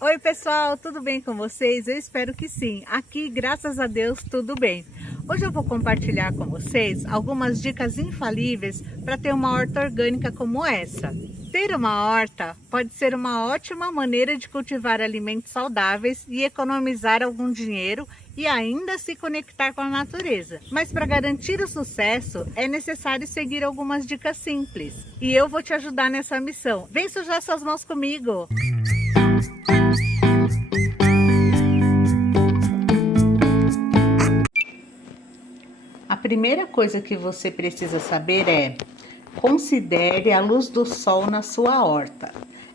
Oi pessoal, tudo bem com vocês? Eu espero que sim. Aqui, graças a Deus, tudo bem. Hoje eu vou compartilhar com vocês algumas dicas infalíveis para ter uma horta orgânica como essa. Ter uma horta pode ser uma ótima maneira de cultivar alimentos saudáveis e economizar algum dinheiro e ainda se conectar com a natureza. Mas para garantir o sucesso é necessário seguir algumas dicas simples. E eu vou te ajudar nessa missão. Vem sujar suas mãos comigo! A primeira coisa que você precisa saber é: considere a luz do sol na sua horta.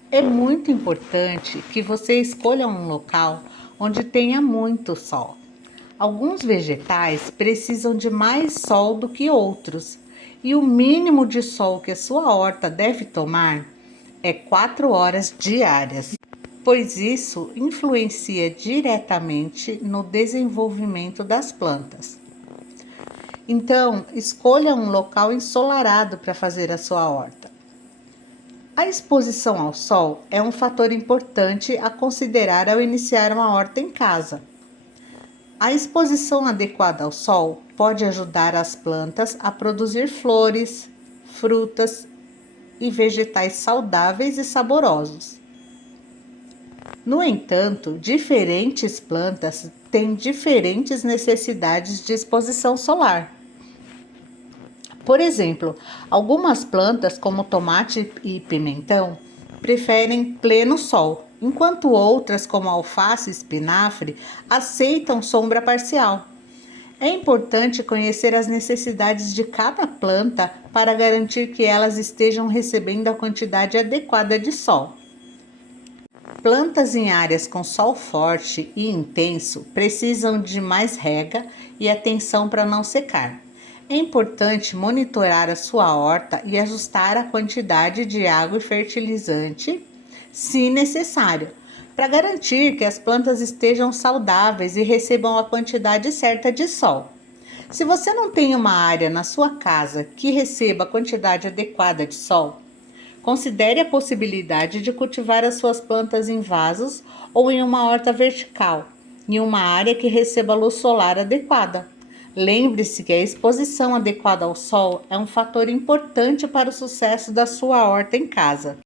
É muito importante que você escolha um local onde tenha muito sol. Alguns vegetais precisam de mais sol do que outros, e o mínimo de sol que a sua horta deve tomar é 4 horas diárias, pois isso influencia diretamente no desenvolvimento das plantas. Então, escolha um local ensolarado para fazer a sua horta. A exposição ao sol é um fator importante a considerar ao iniciar uma horta em casa. A exposição adequada ao sol pode ajudar as plantas a produzir flores, frutas e vegetais saudáveis e saborosos. No entanto, diferentes plantas têm diferentes necessidades de exposição solar. Por exemplo, algumas plantas, como tomate e pimentão, preferem pleno sol, enquanto outras, como alface e espinafre, aceitam sombra parcial. É importante conhecer as necessidades de cada planta para garantir que elas estejam recebendo a quantidade adequada de sol. Plantas em áreas com sol forte e intenso precisam de mais rega e atenção para não secar. É importante monitorar a sua horta e ajustar a quantidade de água e fertilizante, se necessário, para garantir que as plantas estejam saudáveis e recebam a quantidade certa de sol. Se você não tem uma área na sua casa que receba a quantidade adequada de sol, considere a possibilidade de cultivar as suas plantas em vasos ou em uma horta vertical, em uma área que receba luz solar adequada. Lembre-se que a exposição adequada ao sol é um fator importante para o sucesso da sua horta em casa.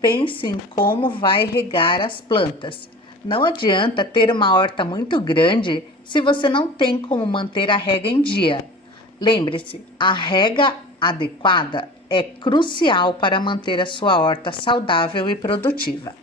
Pense em como vai regar as plantas. Não adianta ter uma horta muito grande se você não tem como manter a rega em dia. Lembre-se, a rega adequada é crucial para manter a sua horta saudável e produtiva.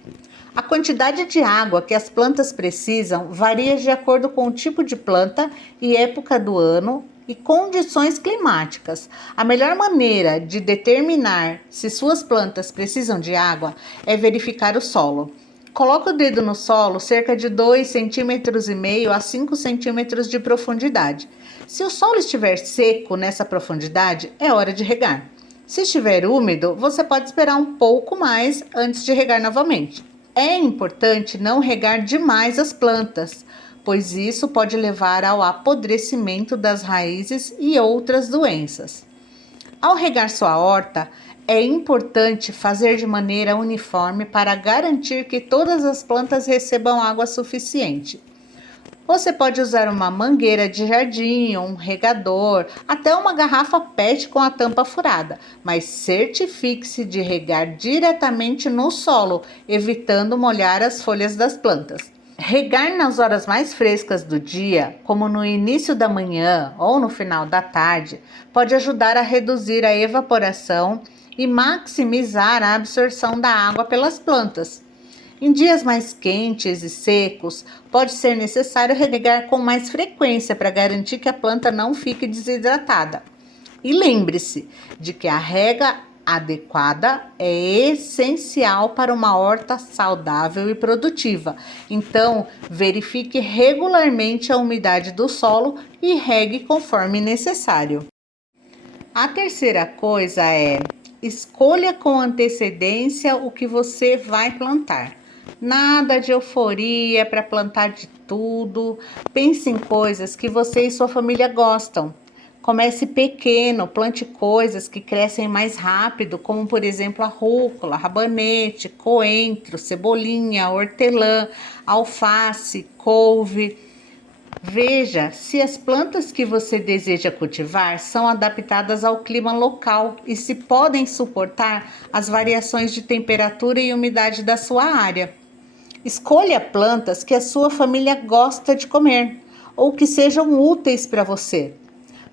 A quantidade de água que as plantas precisam varia de acordo com o tipo de planta e época do ano e condições climáticas. A melhor maneira de determinar se suas plantas precisam de água é verificar o solo. Coloque o dedo no solo cerca de 2,5 cm a 5 centímetros de profundidade. Se o solo estiver seco nessa profundidade, é hora de regar. Se estiver úmido, você pode esperar um pouco mais antes de regar novamente. É importante não regar demais as plantas, pois isso pode levar ao apodrecimento das raízes e outras doenças. Ao regar sua horta, é importante fazer de maneira uniforme para garantir que todas as plantas recebam água suficiente. Você pode usar uma mangueira de jardim, um regador, até uma garrafa PET com a tampa furada, mas certifique-se de regar diretamente no solo, evitando molhar as folhas das plantas. Regar nas horas mais frescas do dia, como no início da manhã ou no final da tarde, pode ajudar a reduzir a evaporação e maximizar a absorção da água pelas plantas. Em dias mais quentes e secos, pode ser necessário regar com mais frequência para garantir que a planta não fique desidratada. E lembre-se de que a rega adequada é essencial para uma horta saudável e produtiva. Então, verifique regularmente a umidade do solo e regue conforme necessário. A terceira coisa é: escolha com antecedência o que você vai plantar. Nada de euforia para plantar de tudo. Pense em coisas que você e sua família gostam. Comece pequeno, plante coisas que crescem mais rápido, como por exemplo a rúcula, rabanete, coentro, cebolinha, hortelã, alface, couve. Veja se as plantas que você deseja cultivar são adaptadas ao clima local e se podem suportar as variações de temperatura e umidade da sua área. Escolha plantas que a sua família gosta de comer ou que sejam úteis para você.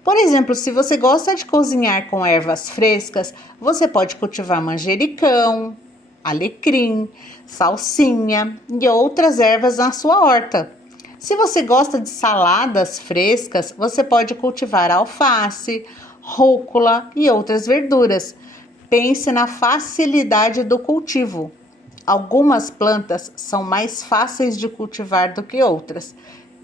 Por exemplo, se você gosta de cozinhar com ervas frescas, você pode cultivar manjericão, alecrim, salsinha e outras ervas na sua horta. Se você gosta de saladas frescas, você pode cultivar alface, rúcula e outras verduras. Pense na facilidade do cultivo. Algumas plantas são mais fáceis de cultivar do que outras.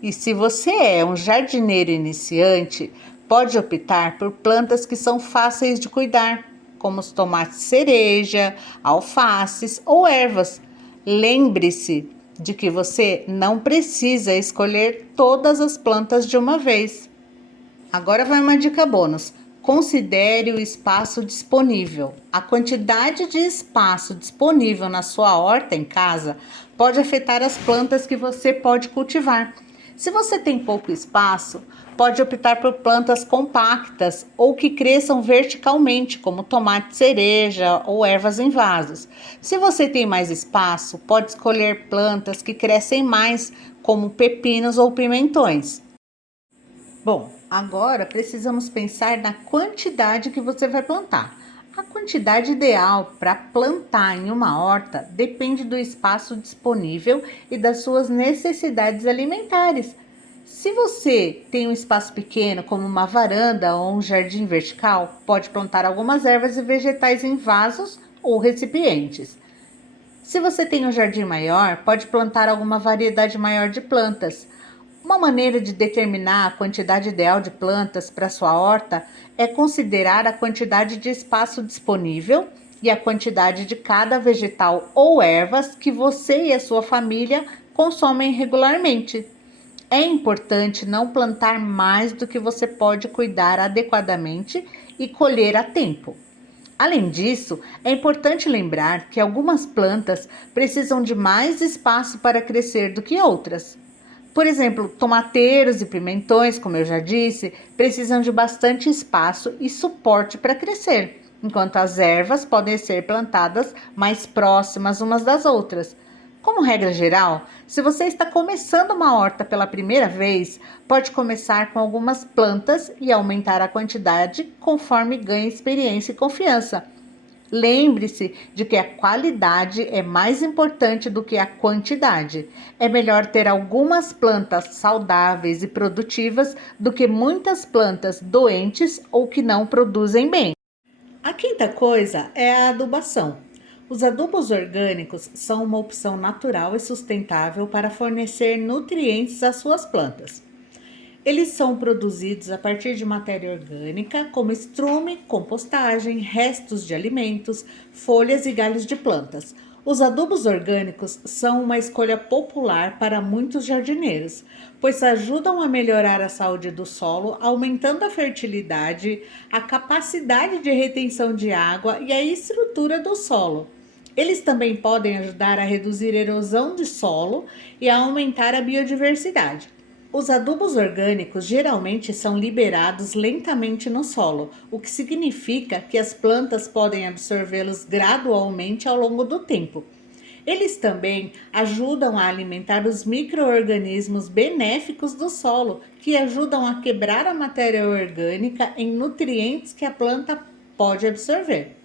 E se você é um jardineiro iniciante, pode optar por plantas que são fáceis de cuidar, como os tomates cereja, alfaces ou ervas. Lembre-se de que você não precisa escolher todas as plantas de uma vez. Agora vai uma dica bônus. Considere o espaço disponível. A quantidade de espaço disponível na sua horta em casa pode afetar as plantas que você pode cultivar. Se você tem pouco espaço, pode optar por plantas compactas ou que cresçam verticalmente, como tomate cereja ou ervas em vasos. Se você tem mais espaço, pode escolher plantas que crescem mais, como pepinos ou pimentões. Bom, agora precisamos pensar na quantidade que você vai plantar. A quantidade ideal para plantar em uma horta depende do espaço disponível e das suas necessidades alimentares. Se você tem um espaço pequeno, como uma varanda ou um jardim vertical, pode plantar algumas ervas e vegetais em vasos ou recipientes. Se você tem um jardim maior, pode plantar alguma variedade maior de plantas. Uma maneira de determinar a quantidade ideal de plantas para sua horta é considerar a quantidade de espaço disponível e a quantidade de cada vegetal ou ervas que você e a sua família consomem regularmente. É importante não plantar mais do que você pode cuidar adequadamente e colher a tempo. Além disso, é importante lembrar que algumas plantas precisam de mais espaço para crescer do que outras. Por exemplo, tomateiros e pimentões, como eu já disse, precisam de bastante espaço e suporte para crescer, enquanto as ervas podem ser plantadas mais próximas umas das outras. Como regra geral, se você está começando uma horta pela primeira vez, pode começar com algumas plantas e aumentar a quantidade conforme ganha experiência e confiança. Lembre-se de que a qualidade é mais importante do que a quantidade. É melhor ter algumas plantas saudáveis e produtivas do que muitas plantas doentes ou que não produzem bem. A quinta coisa é a adubação. Os adubos orgânicos são uma opção natural e sustentável para fornecer nutrientes às suas plantas. Eles são produzidos a partir de matéria orgânica, como estrume, compostagem, restos de alimentos, folhas e galhos de plantas. Os adubos orgânicos são uma escolha popular para muitos jardineiros, pois ajudam a melhorar a saúde do solo, aumentando a fertilidade, a capacidade de retenção de água e a estrutura do solo. Eles também podem ajudar a reduzir a erosão de solo e a aumentar a biodiversidade. Os adubos orgânicos geralmente são liberados lentamente no solo, o que significa que as plantas podem absorvê-los gradualmente ao longo do tempo. Eles também ajudam a alimentar os micro-organismos benéficos do solo, que ajudam a quebrar a matéria orgânica em nutrientes que a planta pode absorver.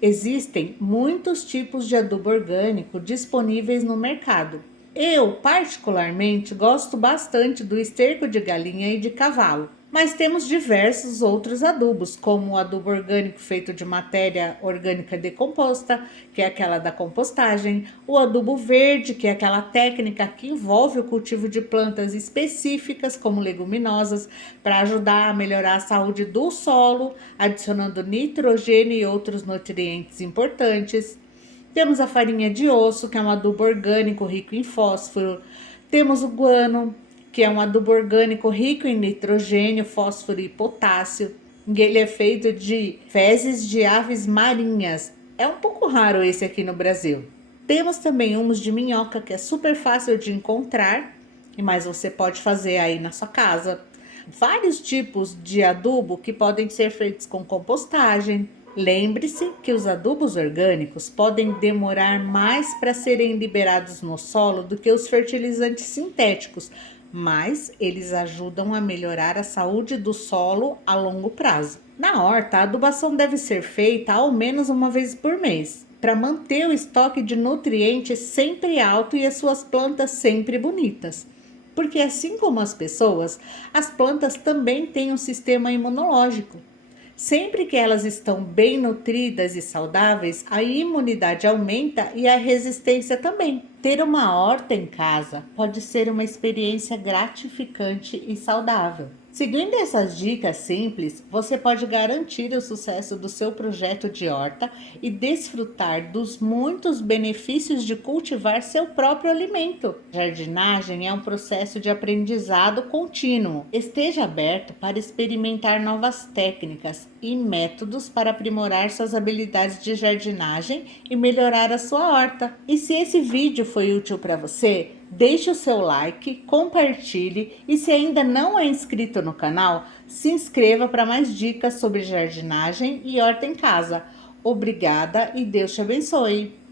Existem muitos tipos de adubo orgânico disponíveis no mercado. Eu, particularmente, gosto bastante do esterco de galinha e de cavalo, mas temos diversos outros adubos, como o adubo orgânico feito de matéria orgânica decomposta, que é aquela da compostagem, o adubo verde, que é aquela técnica que envolve o cultivo de plantas específicas, como leguminosas, para ajudar a melhorar a saúde do solo, adicionando nitrogênio e outros nutrientes importantes. Temos a farinha de osso, que é um adubo orgânico rico em fósforo. Temos o guano, que é um adubo orgânico rico em nitrogênio, fósforo e potássio. Ele é feito de fezes de aves marinhas. É um pouco raro esse aqui no Brasil. Temos também humus de minhoca, que é super fácil de encontrar, mas você pode fazer aí na sua casa. Vários tipos de adubo que podem ser feitos com compostagem. Lembre-se que os adubos orgânicos podem demorar mais para serem liberados no solo do que os fertilizantes sintéticos, mas eles ajudam a melhorar a saúde do solo a longo prazo. Na horta, a adubação deve ser feita ao menos uma vez por mês, para manter o estoque de nutrientes sempre alto e as suas plantas sempre bonitas. Porque assim como as pessoas, as plantas também têm um sistema imunológico. Sempre que elas estão bem nutridas e saudáveis, a imunidade aumenta e a resistência também. Ter uma horta em casa pode ser uma experiência gratificante e saudável. Seguindo essas dicas simples, você pode garantir o sucesso do seu projeto de horta e desfrutar dos muitos benefícios de cultivar seu próprio alimento. Jardinagem é um processo de aprendizado contínuo. Esteja aberto para experimentar novas técnicas e métodos para aprimorar suas habilidades de jardinagem e melhorar a sua horta. E se esse vídeo foi útil para você, deixe o seu like, compartilhe e se ainda não é inscrito no canal, se inscreva para mais dicas sobre jardinagem e horta em casa. Obrigada e Deus te abençoe!